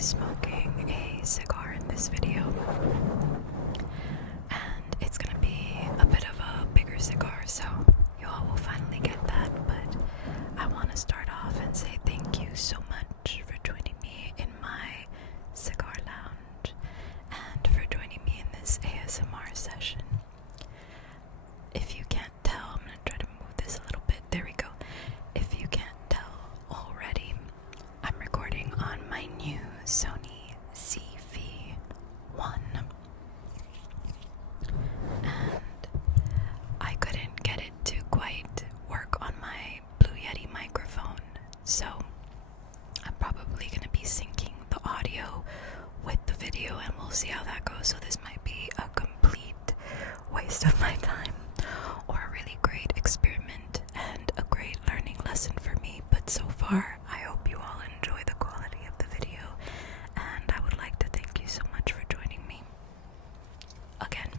smoking a cigar in this video, and it's gonna be a bit of a bigger cigar, so you all will finally get that. But I want to start off and say thank you so much for joining me in my cigar lounge and for joining me in this ASMR session. If you can't tell, I'm gonna try to move this a little bit. There we go. If you can't tell already, I'm recording on my new Sony CV1, and I couldn't get it to quite work on my Blue Yeti microphone, so I'm probably going to be syncing the audio with the video, and we'll see how that goes. So this might be a complete waste of my time, or a really great experiment and a great learning lesson for me. But so far, I hope you all enjoy the quality of the video, and I would like to thank you so much for joining me again.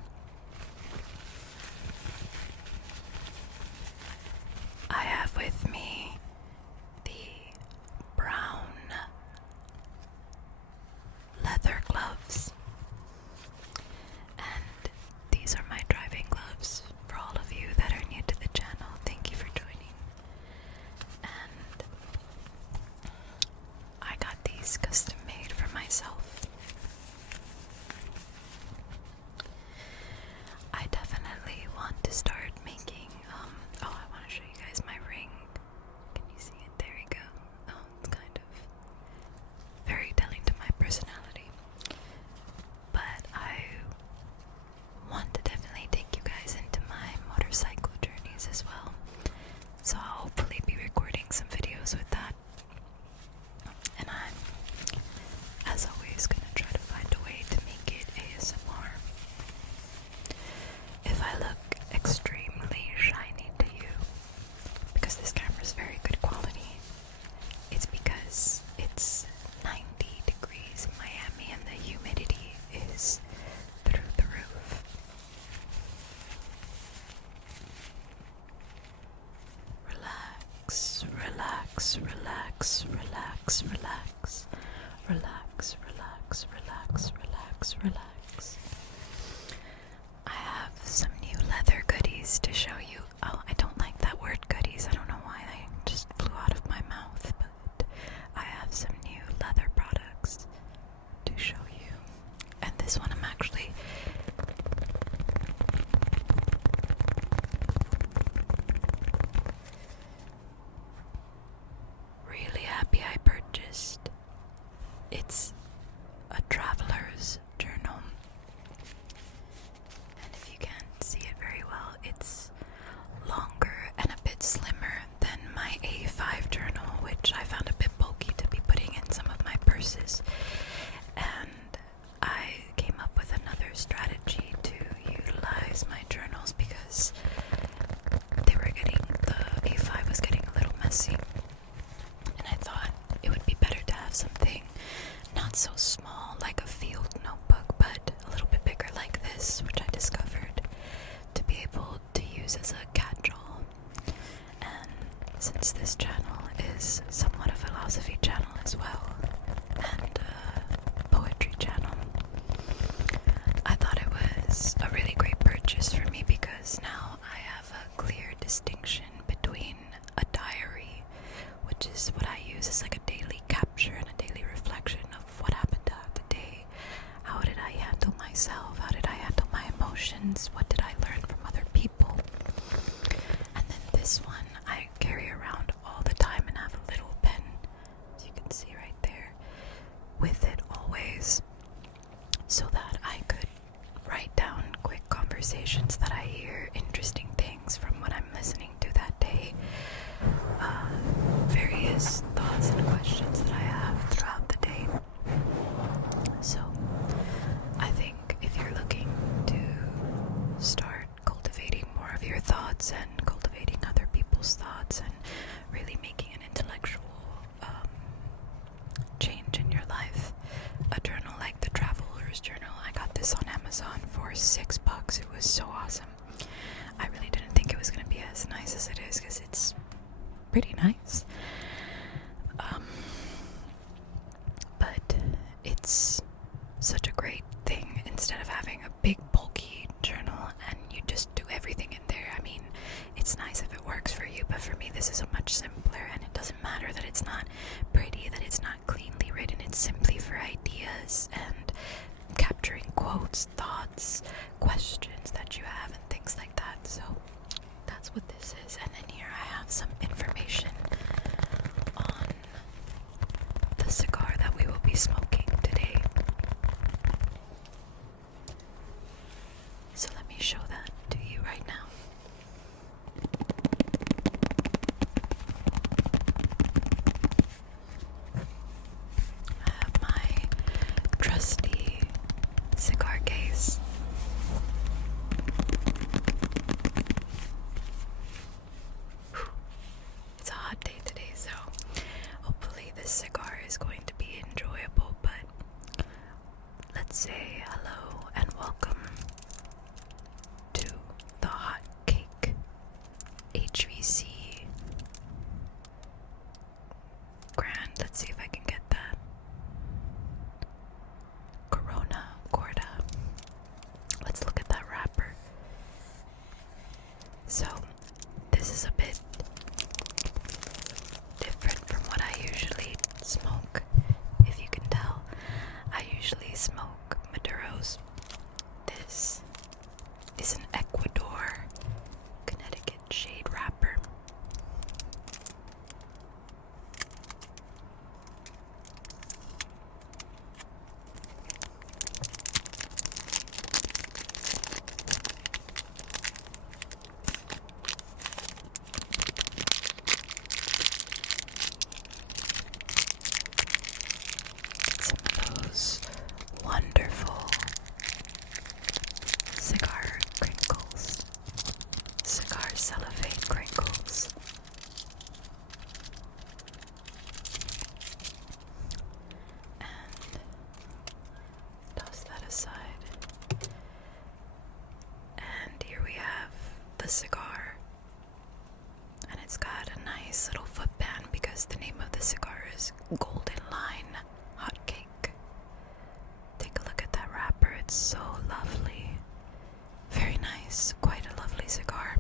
I have with me the brown leather gloves, and these are my driving gloves. For all of you that are new to the channel, thank you for joining. And I got these custom made for myself. I definitely want to start making, I want to show you guys my ring. Can you see it? There we go. Oh, it's kind of very telling to my personality. But I want to definitely take you guys into my motorcycle journeys as well. So I'll hopefully be recording some videos with that. And I'm, as always, going to try to find a way to make it ASMR. If I look extremely shiny to you, because this camera is very good quality, it's because it's 90 degrees in Miami and the humidity is through the roof. Relax, relax, relax, relax, relax, relax, relax, relax, relax, relax. I have some new leather goodies to show you. Oh, I don't like that word goodies. I don't know why they just flew out of my mouth, but I have some new leather products to show you. And this one I'm actually really happy I purchased. It's a traveler's journal. And if you can't see it very well, it's longer and a bit slimmer than my A5 journal, which I found a bit bulky to be putting in some of my purses. And I came up with another strategy to utilize my journals because the A5 was getting a little messy. And I thought it would be better to have something not so small like a field notebook, but a little bit bigger like this, which I discovered to be able to use as a catch-all. And since this channel is somewhat a philosophy channel as well, and a poetry channel, I thought it was a really great purchase for me because now I have a clear distinction between a diary, which is what I use as like a daily capture and a daily reflection of what happened throughout the day. How did I handle myself? How did I handle my emotions? What did I learn from other people? And then this one I carry around all the time and have a little pen, as you can see right there, with it always, so that I could write down quick conversations that I hear, interesting things from what I'm listening to that day, various thoughts and questions that I have throughout the day. So I think if you're looking to start cultivating more of your thoughts and cultivating other people's thoughts and really making an intellectual change in your life, a journal like the Traveler's Journal, I got this on Amazon for $6. It was so awesome. I really didn't think it was going to be as nice as it is because it's pretty nice. But it's such a great thing instead of having a big bulky journal and you just do everything in there. I mean, it's nice if it works for you, but for me this is a much simpler, and it doesn't matter that it's not pretty, that it's not cleanly written. It's simply for ideas and capturing quotes, thoughts, questions that you have, and things like that. So that's what this is. And then here I have some information on the cigar that we will be smoking today. So let me show that to you right now. I have my trusty cigar case. It's a hot day today, so hopefully this cigar is going to be enjoyable, but let's say hello and welcome to the Hot Cake HVC Grand. Let's see if I can get that. Corona Corda. Let's look at that wrapper. So, this is a bit different from what I usually smoke. If you can tell, I usually smoke Maduros. This is an Ecuador Connecticut shade wrapper. Some of those wonderful cigar crinkles, cigar cellophane crinkles. And toss that aside. And here we have the cigar. And it's got a nice little footband because the name of the cigar is Golden Line Hot Cake. Take a look at that wrapper. It's so lovely. Very nice. Quite a lovely cigar.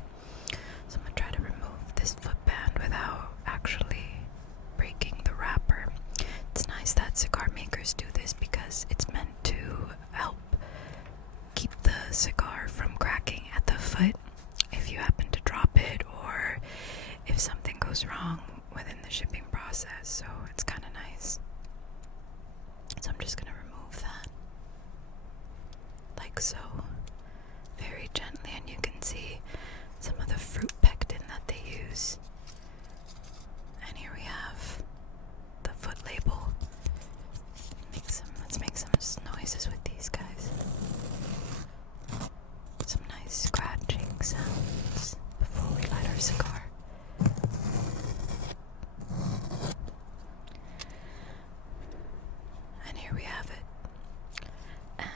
So I'm going to try to remove this footband without actually breaking the wrapper. It's nice that cigar makers do this because it's meant to help keep the cigar from cracking at the foot if you happen to drop it or if something goes wrong within the shipping process. So it's kind of nice. So I'm just going to remove that like so, very gently, and you can see some of the fruit pectin that they use. And here we have the foot label. Let's make some noises with these guys. Some nice scratching sounds before we light our cigar. And here we have it. And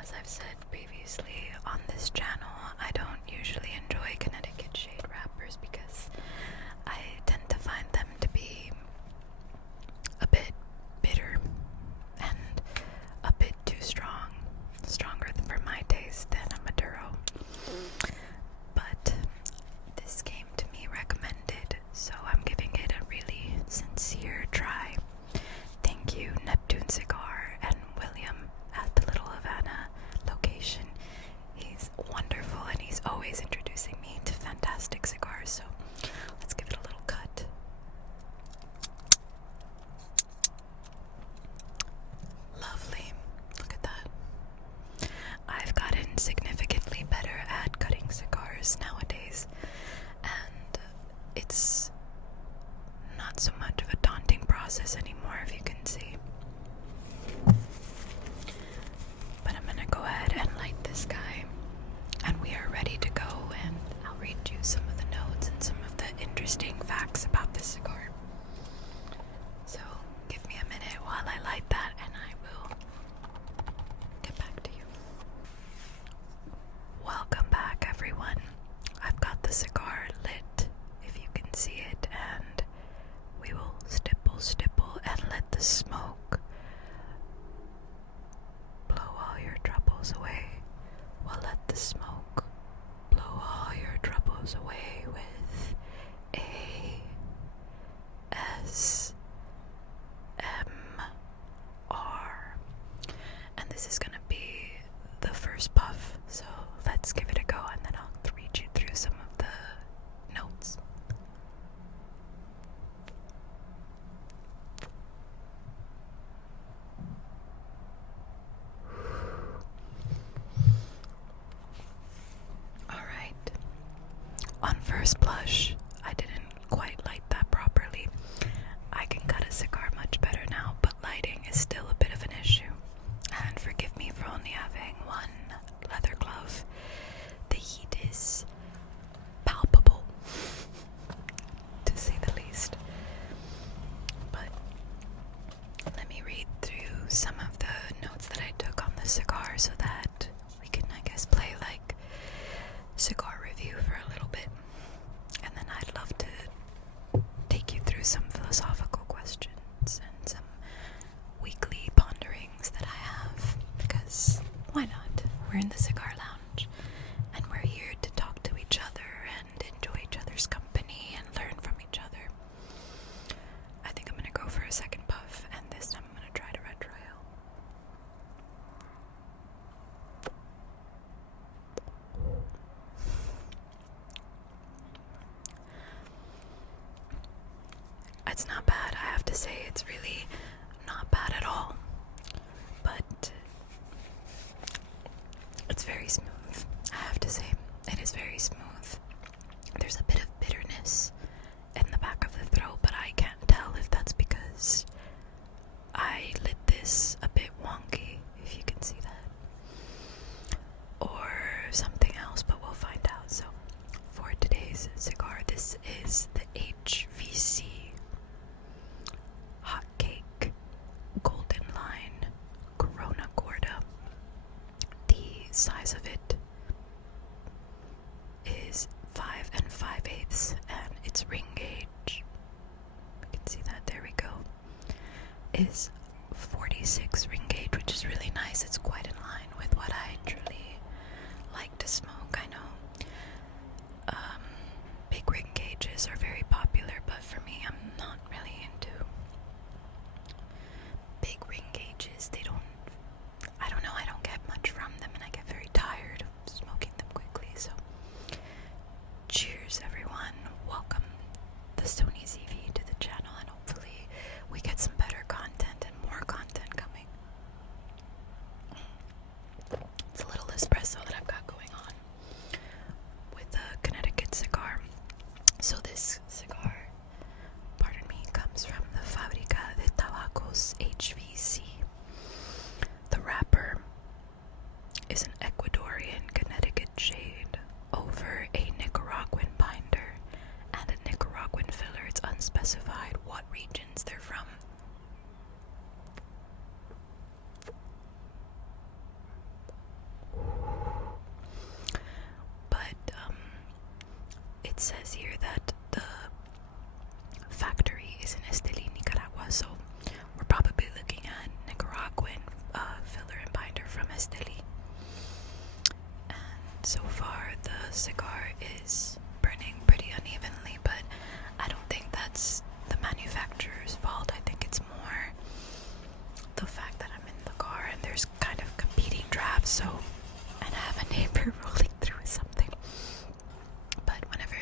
as I've said previously on this channel, I don't this is gonna be the first puff, so let's give it a go and then I'll read you through some of the notes. Alright. On first blush, I didn't quite light that properly. I can cut a cigar much better now, but lighting is still a bit of an issue. And forgive me for only having one leather glove. The heat is palpable, to say the least. But let me read through some of the notes that I took on the cigar so that we can, I guess, play like cigar review for a little bit. And then I'd love to take you through some philosophical questions and some weekly ponderings that I have, because why not? We're in the cigar lounge and we're here to talk to each other and enjoy each other's company and learn from each other. I think I'm gonna go for a second puff, and this time I'm gonna try to retrohale. It's not bad, I have to say. It's really not bad at all, but it's very smooth. I have to say, it is very smooth. There's a bit of bitterness in the back of the throat, but I can't tell if that's because I lit this a bit wonky, if you can see that, or something else, but we'll find out. So for today's cigar, this is the HVC Hot Cake Golden Line Corona Gorda. The size of it is 5 5/8, and its ring gauge, we can see that, there we go, is 46 ring gauge, which is really nice. It's quite in line with what I truly like to smoke. I know big ring gauges are very popular, but for me, I'm not really into big ring gauges. I don't know, I don't get much from them, and I get very tired of smoking them quickly. So cheers, everyone. Welcome the Sony ZV to the channel, and hopefully we get some better content and more content coming. It's a little espresso that I've got going on with a Connecticut cigar. So this cigar, pardon me, comes from the Fábrica de Tabacos HVC. The wrapper is an Ecuadorian Connecticut shade over a Nicaraguan binder and a Nicaraguan filler. It's unspecified what regions they're from. But it says here that the factory is in Esteli, Nicaragua, so we're probably looking at Nicaraguan filler and binder from Esteli. And so far the cigar is burning pretty unevenly, but I don't think that's the manufacturer's fault. I think it's more the fact that I'm in the car and there's kind of competing drafts, so, and I have a neighbor rolling through something. But whenever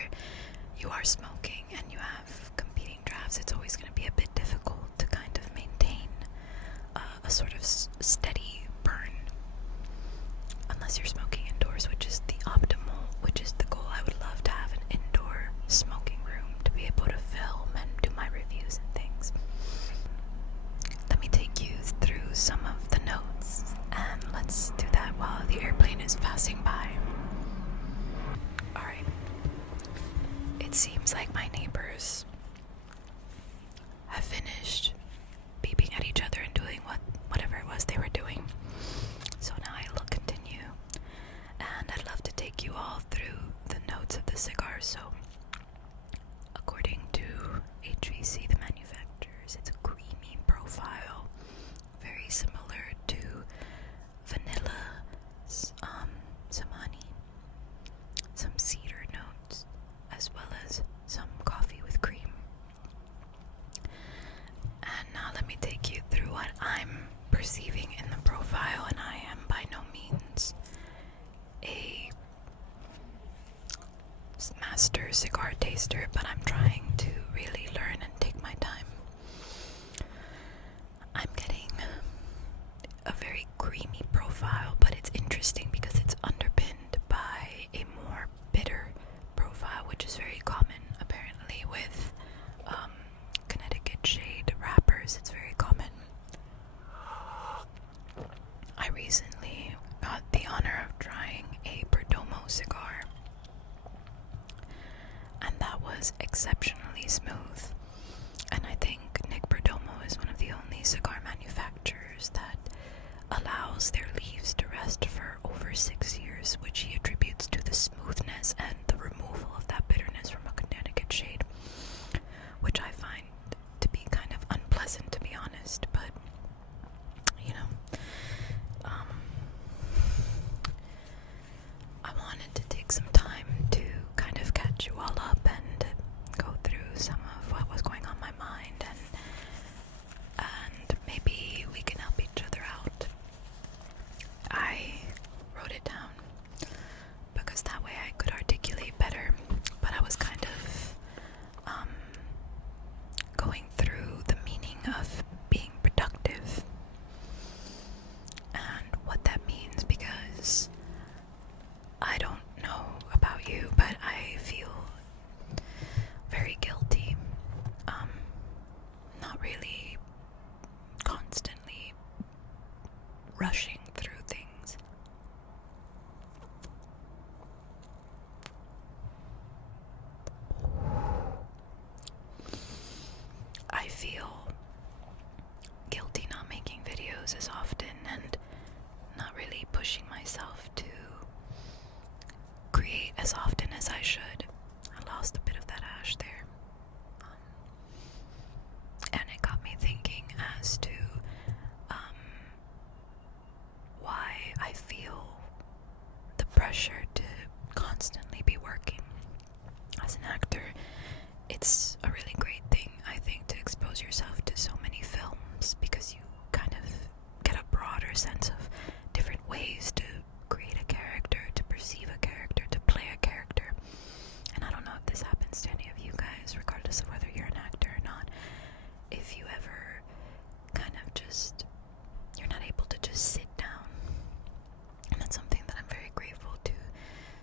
you are smoking and you have competing drafts, it's always going to be a bit difficult to kind of maintain a sort of steady burn, unless you're smoking indoors, which is the optimal, which is the goal. I would love to have an indoor smoking room to be able to film and do my reviews and things. Let me take you through some of the notes, and let's do that while the airplane is passing by. Alright. It seems like my neighbors have finished beeping at each other and doing whatever it was they were doing. So now I will continue, and I'd love to take you all through the notes of the cigar. So according to HVC, the manufacturers, it's a creamy profile, very similar to vanilla, some honey, some cedar notes, as well as some coffee with cream. And now let me take you through what I'm perceiving in the profile, and I master, but I'm trying to really learn and take my time. I'm getting a very creamy profile, but it's interesting because it's underpinned by a more bitter profile, which is very common apparently with Connecticut shade wrappers. It's very common. I recently got the honor of trying a Perdomo cigar, and that was exceptionally smooth. And I think Nick Perdomo is one of the only cigar manufacturers that allows their leaves to rest for over 6 years, which he attributes to the smoothness and the removal of that bitterness from a Connecticut shade, which I find to be kind of unpleasant, to be honest. But you know, I wanted to take some time to kind of catch you all up and go through some of what was going on my mind, and maybe we can help each other out. I wrote it down because that way I could articulate better, but I was kind of going through the meaning of being productive and what that means, because I don't know about you, but I feel very guilty, not really constantly rushing through things. I feel guilty not making videos as often and not really pushing myself to create as often as I should. I lost a bit of that ash there. And it got me thinking as to why I feel the pressure to constantly be working. As an actor, it's a really great thing, I think, to expose yourself to so many films, because you kind of get a broader sense of different ways to create a character, to perceive a character, to play a character. And I don't know if this happens to any of you guys, regardless of whether you're an actor or not. If you ever kind of just, you're not able to just sit down. And that's something that I'm very grateful to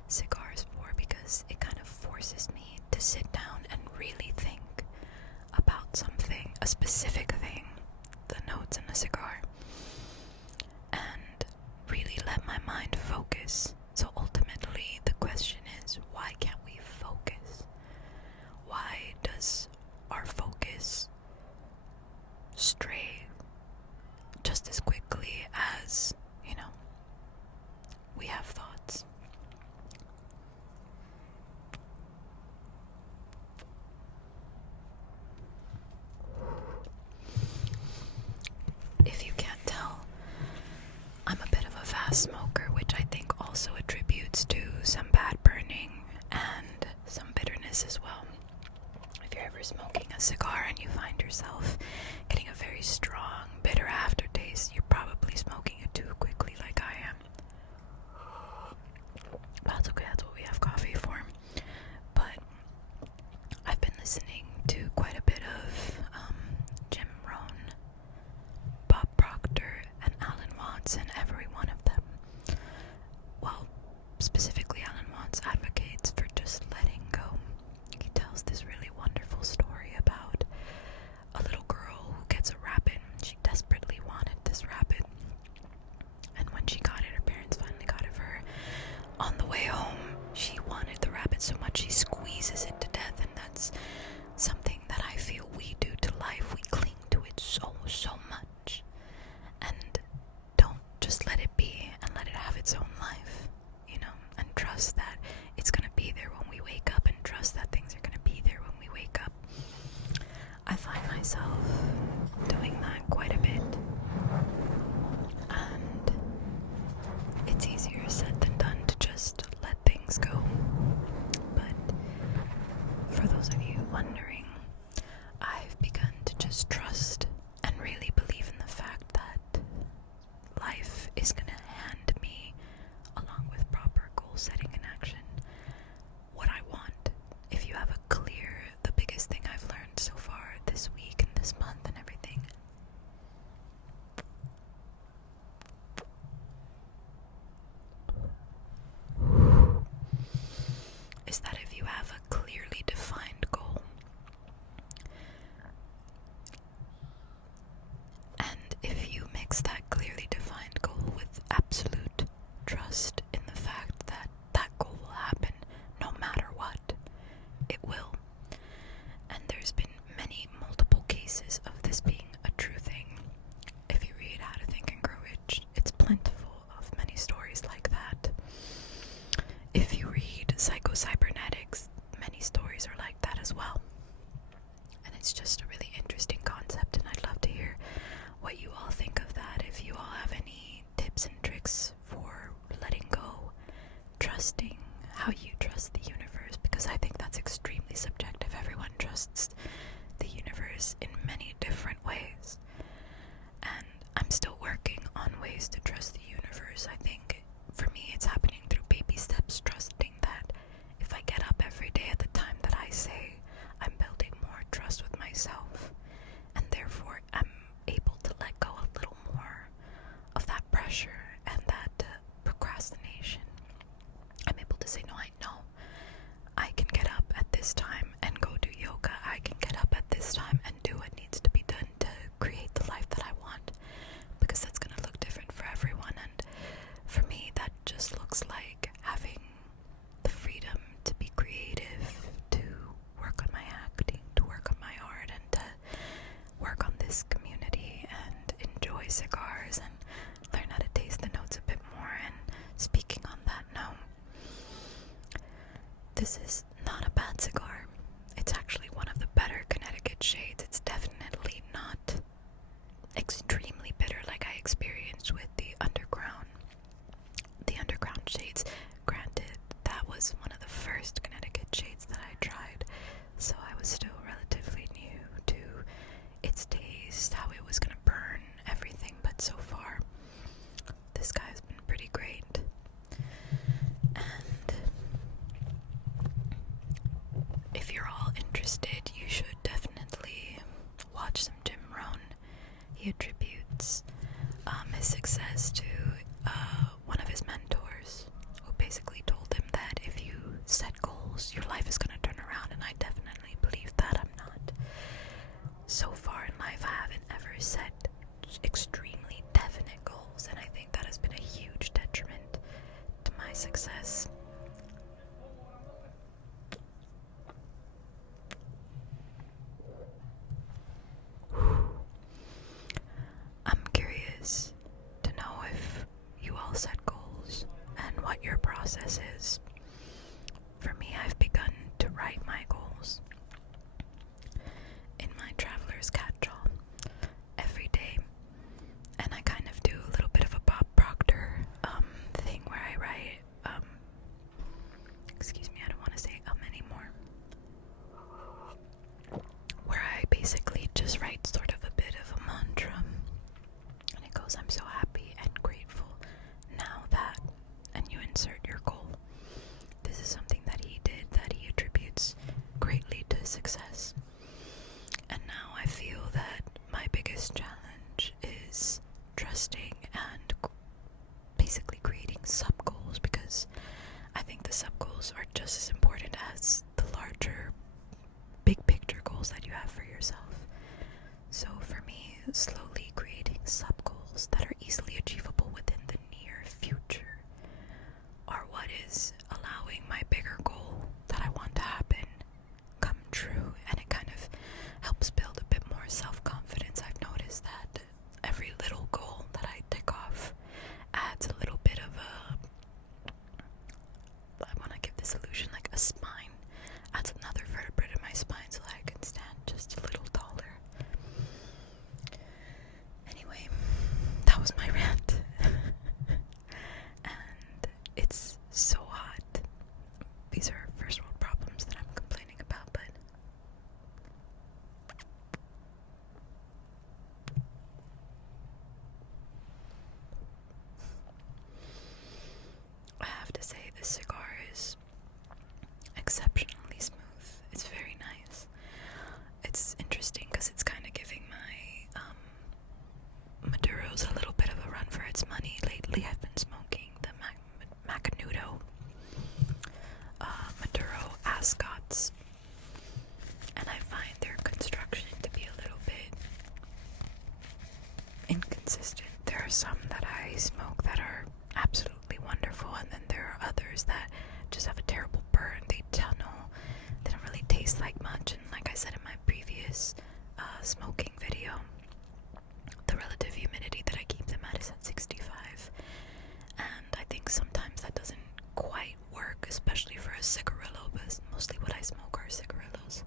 Cigars for, because it kind of forces me to sit down and really think about something, a specific thing, the notes in a cigar, and really let my mind focus. So ultimately, the question is, why can't we focus? Why does our focus stray just as quickly as, we have thoughts? If you can't tell, I'm a bit of a fast smoker, which I think also attributes to some bad burning and some bitterness as well. If you're ever smoking a cigar and you find yourself getting a very strong, bitter aftertaste, you're probably smoking it too quickly, like I am. That's okay, that's what we have coffee for. But I've been listening to quite a bit of Jim Rohn, Bob Proctor, and Alan Watts, and every one of them, well, specifically Alan Watts, advocates for just letting go. He tells this really wonderful story about a little girl who gets a rabbit. She desperately wanted this rabbit, and when she got it, her parents finally got it for her. On the way home, she wanted the rabbit so much she squeezes it to death, and that's something that I feel we do to life. We cling to it so much, and don't just let it be and let it have its own life, and trust that it's gonna be there when we wake up, and trust that things are gonna be there when we wake up. I find myself doing that quite a bit, and it's easier said than done to just let things go. But for those of you wondering, I've begun to just trust and really believe in the fact that life is going to hand me, along with proper goal setting and action, what I want. If you have a clear trusting, how you trust the universe, because I think that's extremely subjective. Everyone trusts the universe in many different ways. And I'm still working on ways to trust the universe. I think for me it's happening through baby steps, trusting that if I get up every day at the time that I say, I'm building more trust with myself, and therefore I'm able to let go a little more of that pressure and that procrastination. I'm able to say, no, I know I can get up at this time and go do yoga. I can get up at this time and do what needs to be done to create the life that I want, because that's going to look different for everyone. And for me, that just looks like having the freedom to be creative, to work on my acting, to work on my art, and to work on this community and enjoy cigars and learn how to taste the notes a bit more. And speaking on that note, this is not a bad cigar. It's actually one of the better Connecticut shades. It's definitely not extremely bitter like I experienced with the underground shades. Granted, that was one of the first Connecticut shades that I tried, so I was still relatively new to its taste, how it was gonna burn, everything, but so far this guy's been pretty great. And if you're all interested, you should definitely watch some Jim Rohn. He attributes his success to one of his mentors, who basically told him that if you set goals, your life is going to turn around, and I definitely believe that. I'm not. So far in life, I haven't ever set extremely definite goals, and I think that has been a huge detriment to my success. I'm curious to know if you all set goals and what your process is. For me, I've begun to write my goals in my traveler's catch-all every day, and I kind of do a little bit of a Bob Proctor thing where I write, excuse me, I don't want to say anymore, where I basically just write sort of a bit of a mantra, and it goes, I'm so happy and grateful now that, and you insert your goal. This is something that he did that he attributes greatly to success. And now I feel that my biggest challenge is trusting and basically creating sub-goals, because I think the sub-goals are just as important as the larger big picture goals that you have for yourself. So for me, slowly creating sub-goals that are easily achievable within the near future are what is allowing my bigger goal that I want to happen come true, and it kind of helps build a bit more self-confidence. I've noticed that every little goal that I tick off adds a little bit of I want to give this illusion like a spine, adds another vertebrae to my spine so that I can stand just a little taller. Anyway, that was my rant. And it's so hot. These are first world problems that I'm complaining about, but I have to say this cigar is exceptionally smooth. It's very nice. It's interesting because it's kind of giving my Maduros a little bit of a run for its money. Lately I've been smoking the Macanudo Maduro Ascots, and I find their construction to be a little bit inconsistent. There are some that I smoke that are absolutely wonderful, and then there are others that just have a terrible burn. They don't really taste like much, and like I said in my previous smoking video, the relative humidity that I keep them at is at 65, and I think sometimes that doesn't quite work, especially for a cigarillo, but mostly what I smoke are cigarillos.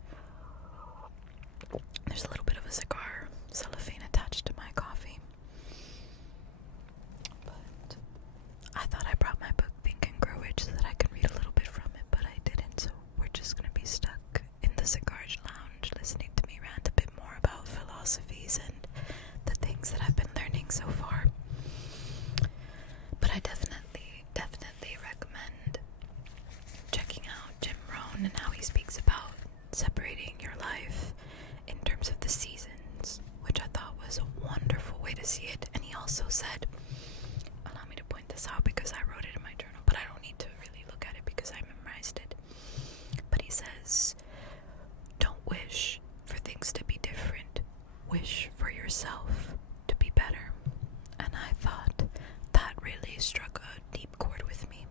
There's a little bit of a cigar cellophane attached to my coffee, but I thought I brought my book Think and Grow Rich so that I could he also said, allow me to point this out because I wrote it in my journal, but I don't need to really look at it because I memorized it. But he says, don't wish for things to be different. Wish for yourself to be better. And I thought that really struck a deep chord with me.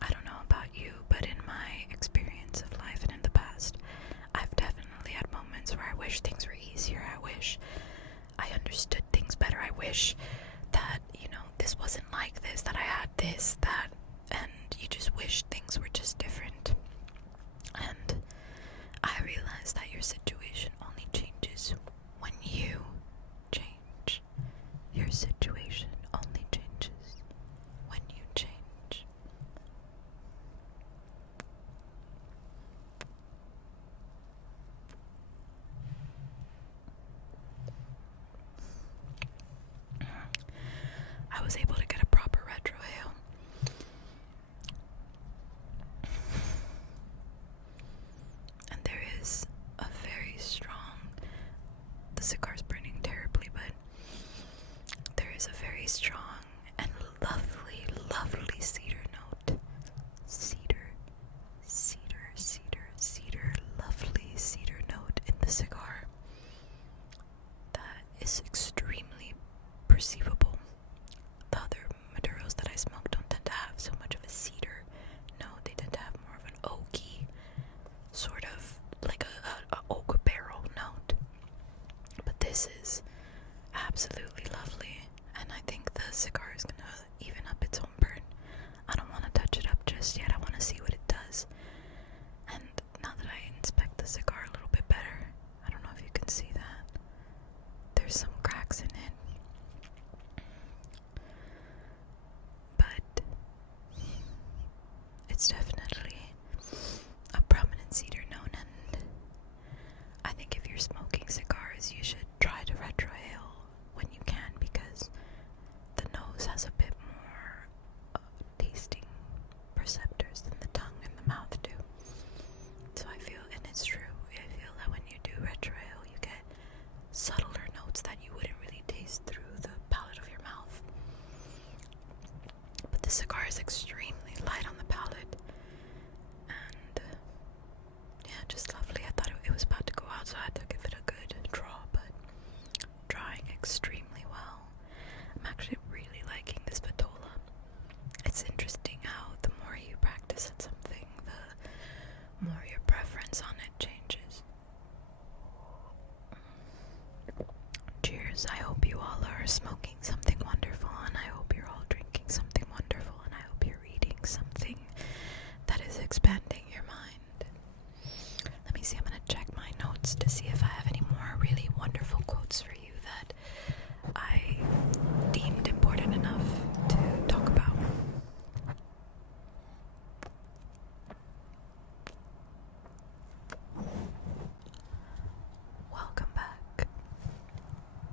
I don't know about you, but in my experience of life and in the past, I've definitely had moments where I wish things were easier. I wish I understood things better. I wish that, this wasn't like this, that I had this, that, and you just wish things were just different. And I realized that your situation only changes when you change. Your situation only changes when you change. I was able to get a proper retrohale. And there is a very strong, the cigar's burning terribly, but there is a very strong and lovely, lovely cedar note. Cedar, lovely cedar note in the cigar that is extremely perceivable. The other Maduros that I smoke don't tend to have so much of a cedar note. They tend to have more of an oaky, sort of like a oak barrel note. But this is absolutely lovely, and I think the cigar is gonna even up its own burn. I don't want to touch it up just yet. I want to see what it does. And now that I inspect the cigar a little bit better, I don't know if you can see that. There's some cracks in it. But it's definitely a prominent cedar note, and I think if you're smoking cigars, you should try to retrohale when you can, because the nose has a bit more tasting perceptors than the tongue and the mouth do. So I feel, and it's true, I feel that when you do retrohale, you get subtler notes that you wouldn't really taste through the palate of your mouth. But the cigar is extremely light on the palate, and yeah, just lovely. I thought it was about to go out, so I had to give it a good draw, but drawing extremely well. I'm actually really liking this Vitola. It's interesting how the more you practice at something, the more your preference on it changes. Cheers. I hope you all are smoking something wonderful, and I hope you're all drinking something wonderful, and I hope you're reading something that is expanding your mind. Let me see, I'm going to check my notes to see if I have any more really wonderful quotes for you that I deemed important enough to talk about. Welcome back.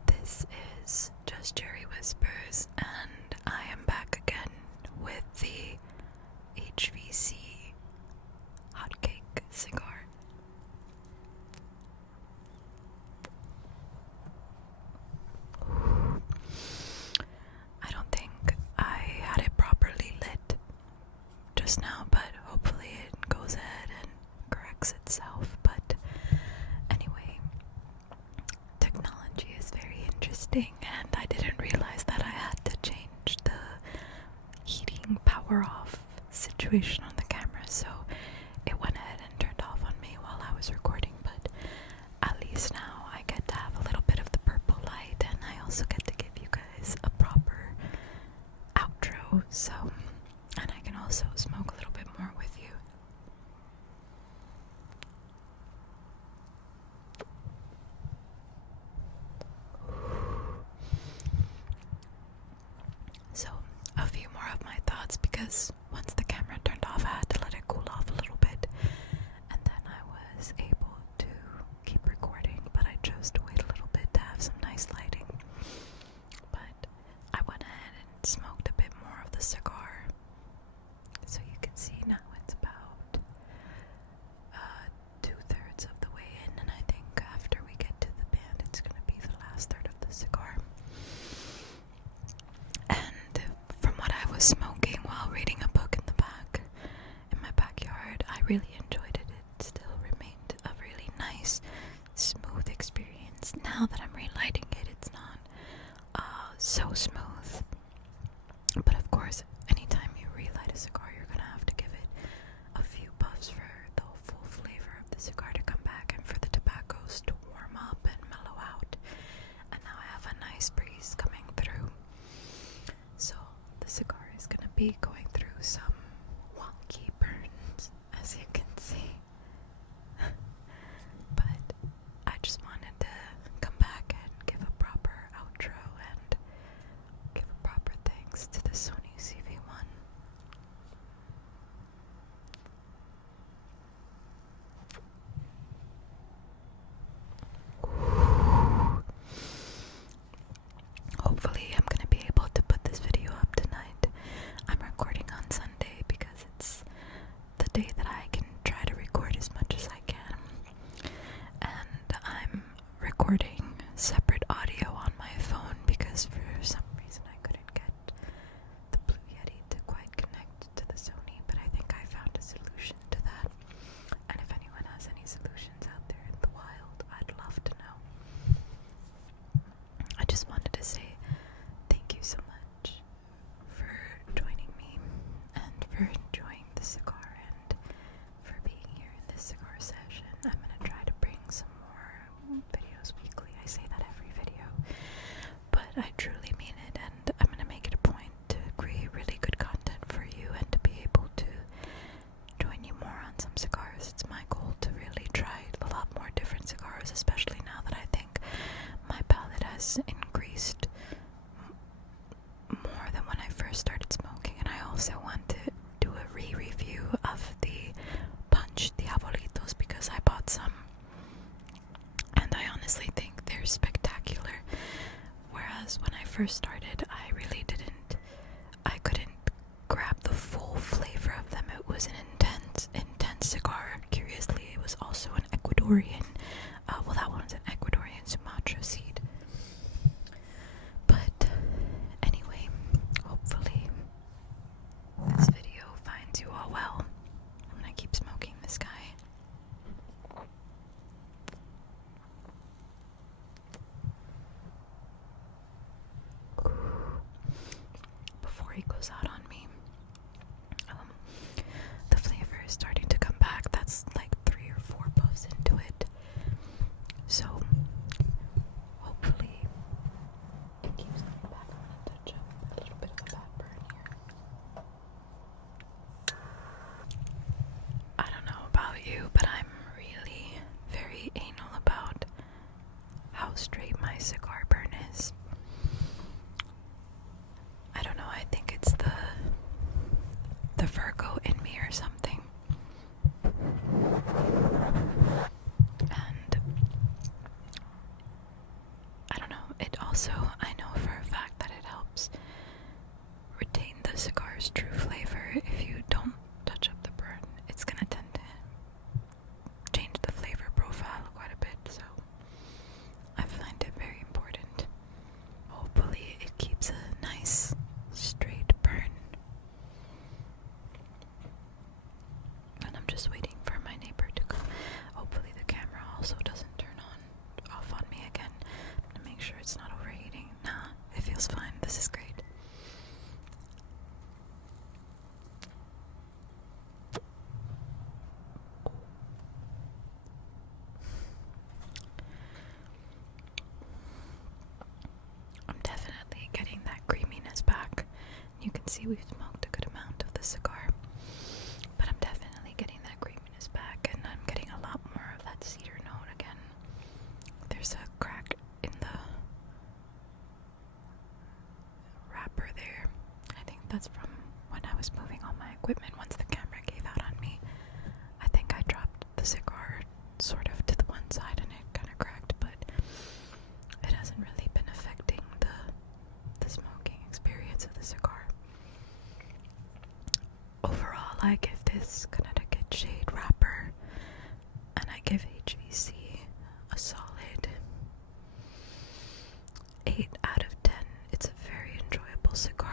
This is Just Jerry Whispers, and I am back again with the HVC Hotcake cigar. I don't think I had it properly lit just now, but hopefully it goes ahead and corrects itself. But anyway, technology is very interesting, and I didn't realize that I had to change the heating power off situation on the camera, so it went ahead and turned off on me while I was recording. But at least now I get to have a little bit of the purple light, and I also get to give you guys a proper outro, so, and I can also smoke a little bit more with you. So, a few more of my thoughts, because once the camera turned off, I had to let it cool off a little bit, and then I was able to keep recording, but I chose to wait a little bit to have some nice lighting. But I went ahead and smoked a bit more of the cigar, so you can see now it's about 2/3 of the way in, and I think after we get to the band, it's going to be the last third of the cigar. really enjoyed it. It still remained a really nice, smooth experience. Now that I'm relighting it, it's not so smooth. But of course, anytime you relight a cigar, you're gonna have to give it a few puffs for the full flavor of the cigar to come back and for the tobaccos to warm up and mellow out. And now I have a nice breeze coming through. So the cigar is gonna be going through some wonky burns, as you can see. But I just wanted to come back and give a proper outro and give a proper thanks to the Sony CV1. Hopefully I'm going to be able to put this video up tonight. I'm recording on Sunday because it's the day that I can try to record as much as I can. And I'm recording separate audio on my phone because for some reason I couldn't get the Blue Yeti to quite connect to the Sony, but I think I found a solution to that. And if anyone has any solutions out there in the wild, I'd love to know. I just wanted to say thank you so much for joining me and for enjoying the cigar and for being here in this cigar session. I'm going to try to bring some more videos weekly. I say that every video, but I truly mean it, and I'm going to make it a point to create really good content for you and to be able to join you more on some cigars. It's my goal to really try a lot more different cigars, especially now that I think my palate has increased more than when I first started smoking. And I also want to do a re-review of the Punch Diabolitos because I bought some and I honestly think they're spectacular, whereas when I first started I couldn't grab the full flavor of them. It was an intense cigar. Curiously, it was also an Ecuadorian, well, that one was an Ecuadorian Sumatra seed. But anyway, hopefully this video finds you all well. I'm gonna keep smoking this guy. Before he goes out on me, the flavor is starting to come back. That's like 3 or 4 puffs into it. So hopefully it keeps coming back. I'm gonna touch up a little bit of a back burn here. I don't know about you, but I'm really very anal about how straight my cigar burn is. I don't know, I think it's the Virgo in me or something. And I don't know, it also, I know for a fact that it helps retain the cigar's true flavor. If you don't touch up the burn, it's gonna tend to change the flavor profile quite a bit, so I find it very important. Hopefully it keeps a nice straight burn. And I'm just waiting for my neighbor to come. Hopefully the camera also doesn't turn off on me again. I'm gonna make sure it's not overheating. Nah, it feels fine. This is great. I'm definitely getting that creaminess back. You can see we've smoked a good amount of the cigar, but I'm definitely getting that creaminess back, and I'm getting a lot more of that cedar note again. There's a crack in the wrapper there. I think that's from when I was moving all my equipment. Once the camera gave out on me, I think I dropped the cigar sort of to the one side and it kind of cracked, but it hasn't really been affecting the smoking experience of the cigar. Overall, I give this Connecticut shade wrapper, and I give HVC a solid 8 out of 10. It's a very enjoyable cigar.